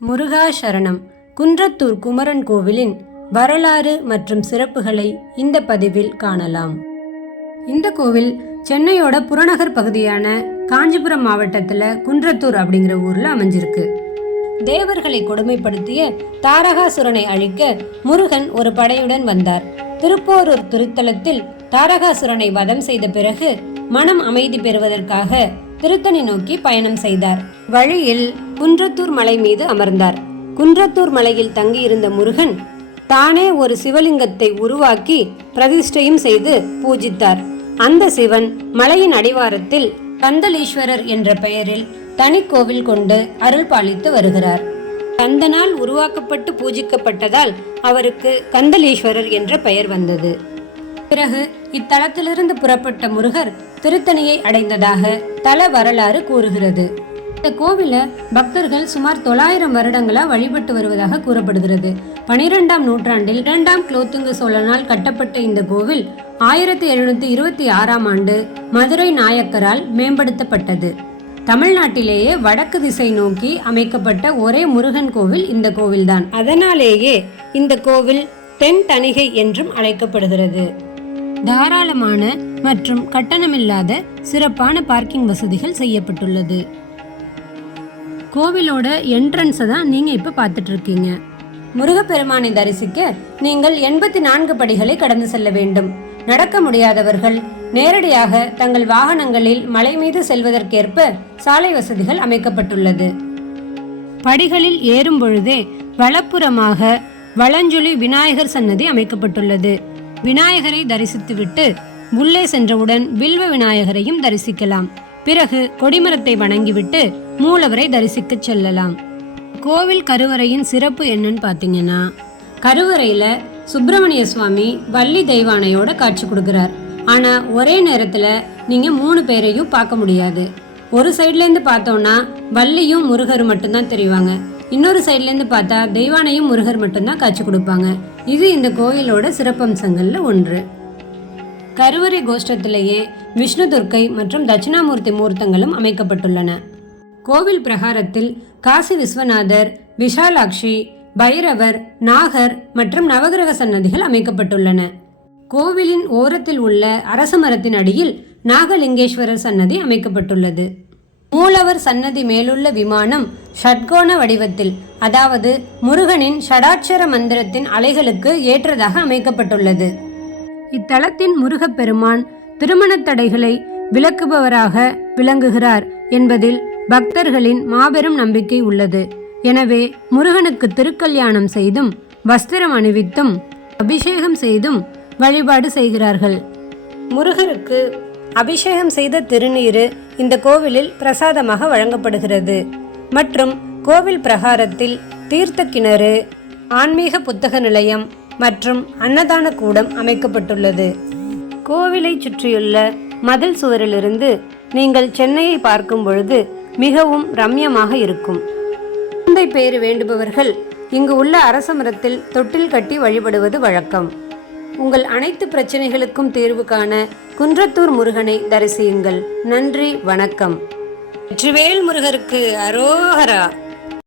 முருகா சரணம் குன்றத்தூர் குமரன் கோவிலின் வரலாறு மற்றும் சிறப்புகளை இந்த பதிவில் காணலாம். இந்த கோவில் சென்னையோட புறநகர் பகுதியான காஞ்சிபுரம் மாவட்டத்தில் குன்றத்தூர் அப்படிங்கிற ஊரில் அமைஞ்சிருக்கு. தேவர்களை கொடுமைப்படுத்திய தாரகாசுரனை அழிக்க முருகன் ஒரு படையுடன் வந்தார். திருப்போரூர் திருத்தலத்தில் தாரகாசுரனை வதம் செய்த பிறகு மனம் அமைதி பெறுவதற்காக திருத்தணி நோக்கி பயணம் செய்தார். வழியில் குன்றத்தூர் மலை மீது அமர்ந்தார். குன்றத்தூர் மலையில் தங்கியிருந்த முருகன் தானே ஒரு சிவலிங்கத்தை உருவாக்கி பிரதிஷ்டையும் செய்து பூஜித்தார். அந்த சிவன் மலையின் அடிவாரத்தில் கந்தலீஸ்வரர் என்ற பெயரில் தனி கோவில் கொண்டு அருள் பாலித்து வருகிறார். கந்தனால் உருவாக்கப்பட்டு பூஜிக்கப்பட்டதால் அவருக்கு கந்தலீஸ்வரர் என்ற பெயர் வந்தது. பிறகு இத்தலத்திலிருந்து புறப்பட்ட முருகர் திருத்தணியை அடைந்ததாக தல வரலாறு கூறுகிறது. இந்த கோவில பக்தர்கள் சுமார் தொள்ளாயிரம் வருடங்களா வழிபட்டு வருவதாக கூறப்படுகிறது. பனிரெண்டாம் நூற்றாண்டில் இரண்டாம் குலோத்துங்க சோழனால் கட்டப்பட்ட இந்த கோவில் ஆயிரத்தி எழுநூத்தி இருபத்தி ஆறாம் ஆண்டு மதுரை நாயக்கரால் மேம்படுத்தப்பட்டது. தமிழ்நாட்டிலேயே வடக்கு திசை நோக்கி அமைக்கப்பட்ட ஒரே முருகன் கோவில் இந்த கோவில்தான். அதனாலேயே இந்த கோவில் தென் தணிகை என்றும் அழைக்கப்படுகிறது. தாராளமான மற்றும் கட்டணமில்லாத சிறப்பான பார்க்கிங் வசதிகள் செய்யப்பட்டுள்ளது. கோவிலோட என்ட்ரன்ஸை தான் நீங்கள் இப்போ பார்த்துட்டு இருக்கீங்க முருகப்பெருமானை தரிசிக்க நீங்கள் எண்பத்தி நான்கு படிகளை கடந்து செல்ல வேண்டும். நடக்க முடியாதவர்கள் நேரடியாக தங்கள் வாகனங்களில் மலை மீது செல்வதற்கேற்ப சாலை வசதிகள் அமைக்கப்பட்டுள்ளது. படிகளில் ஏறும் பொழுதே வலப்புறமாக வளஞ்சுழி விநாயகர் சன்னதி அமைக்கப்பட்டுள்ளது. விநாயகரை தரிசித்துவிட்டு உள்ளே சென்றவுடன் வில்வ விநாயகரையும் தரிசிக்கலாம். பிறகு கொடிமரத்தை வணங்கிவிட்டு மூலவரை தரிசிக்கச் செல்லலாம். கோவில் கருவறையின் சிறப்பு என்னன்னு பார்த்தீங்கன்னா கருவறையில் சுப்பிரமணிய சுவாமி வள்ளி தெய்வானையோட காட்சி கொடுக்குறார். ஆனால் ஒரே நேரத்தில் நீங்கள் மூணு பேரையும் பார்க்க முடியாது. ஒரு சைட்லேருந்து பார்த்தோன்னா வள்ளியும் முருகரும் மட்டும்தான் தெரிவாங்க. இன்னொரு சைட்லேருந்து பார்த்தா தெய்வானையும் முருகர் மட்டும்தான் காட்சி கொடுப்பாங்க. இது இந்த கோயிலோட சிறப்பம்சங்களில் ஒன்று. கருவறை கோஷ்டத்திலேயே விஷ்ணு துர்க்கை மற்றும் தட்சிணாமூர்த்தி மூர்த்தங்களும் அமைக்கப்பட்டுள்ளன. கோவில் பிரகாரத்தில் காசி விஸ்வநாதர் விஷாலாட்சி பைரவர் நாகர் மற்றும் நவகிரக சன்னதிகள் அமைக்கப்பட்டுள்ளன. கோவிலின் ஓரத்தில் உள்ள அரச மரத்தின் அடியில் நாகலிங்கேஸ்வரர் சன்னதி அமைக்கப்பட்டுள்ளது. மூலவர் சன்னதி மேலுள்ள விமானம் ஷட்கோண வடிவத்தில் அதாவது முருகனின் ஷடாட்சர மந்திரத்தின் அலைகளுக்கு ஏற்றதாக அமைக்கப்பட்டுள்ளது. இத்தலத்தின் முருகப்பெருமான் திருமணத் தடைகளை விளக்குபவராக விளங்குகிறார் என்பதில் பக்தர்களின் மாபெரும் நம்பிக்கை உள்ளது. எனவே முருகனுக்கு திருக்கல்யாணம் செய்தும் வஸ்திரம் அணிவித்தும் அபிஷேகம் செய்தும் வழிபாடு செய்கிறார்கள். முருகருக்கு அபிஷேகம் செய்த திருநீரு இந்த கோவிலில் பிரசாதமாக வழங்கப்படுகிறது. மற்றும் கோவில் பிரகாரத்தில் தீர்த்த கிணறு ஆன்மீக புத்தக நிலையம் மற்றும் அன்னதான கூடம் அமைக்கப்பட்டுள்ளது. கோவிலை சுற்றியுள்ள மதில் சுவரிலிருந்து நீங்கள் சென்னையை பார்க்கும் பொழுது மிகவும் ரம்யமாக இருக்கும். குழந்தை பேறு வேண்டுபவர்கள் இங்கு உள்ள அரச மரத்தில் தொட்டில் கட்டி வழிபடுவது வழக்கம். உங்கள் அனைத்து பிரச்சனைகளுக்கும் தீர்வு காண குன்றத்தூர் முருகனை தரிசியுங்கள். நன்றி வணக்கம். வெற்றிவேல் முருகருக்கு அரோகரா.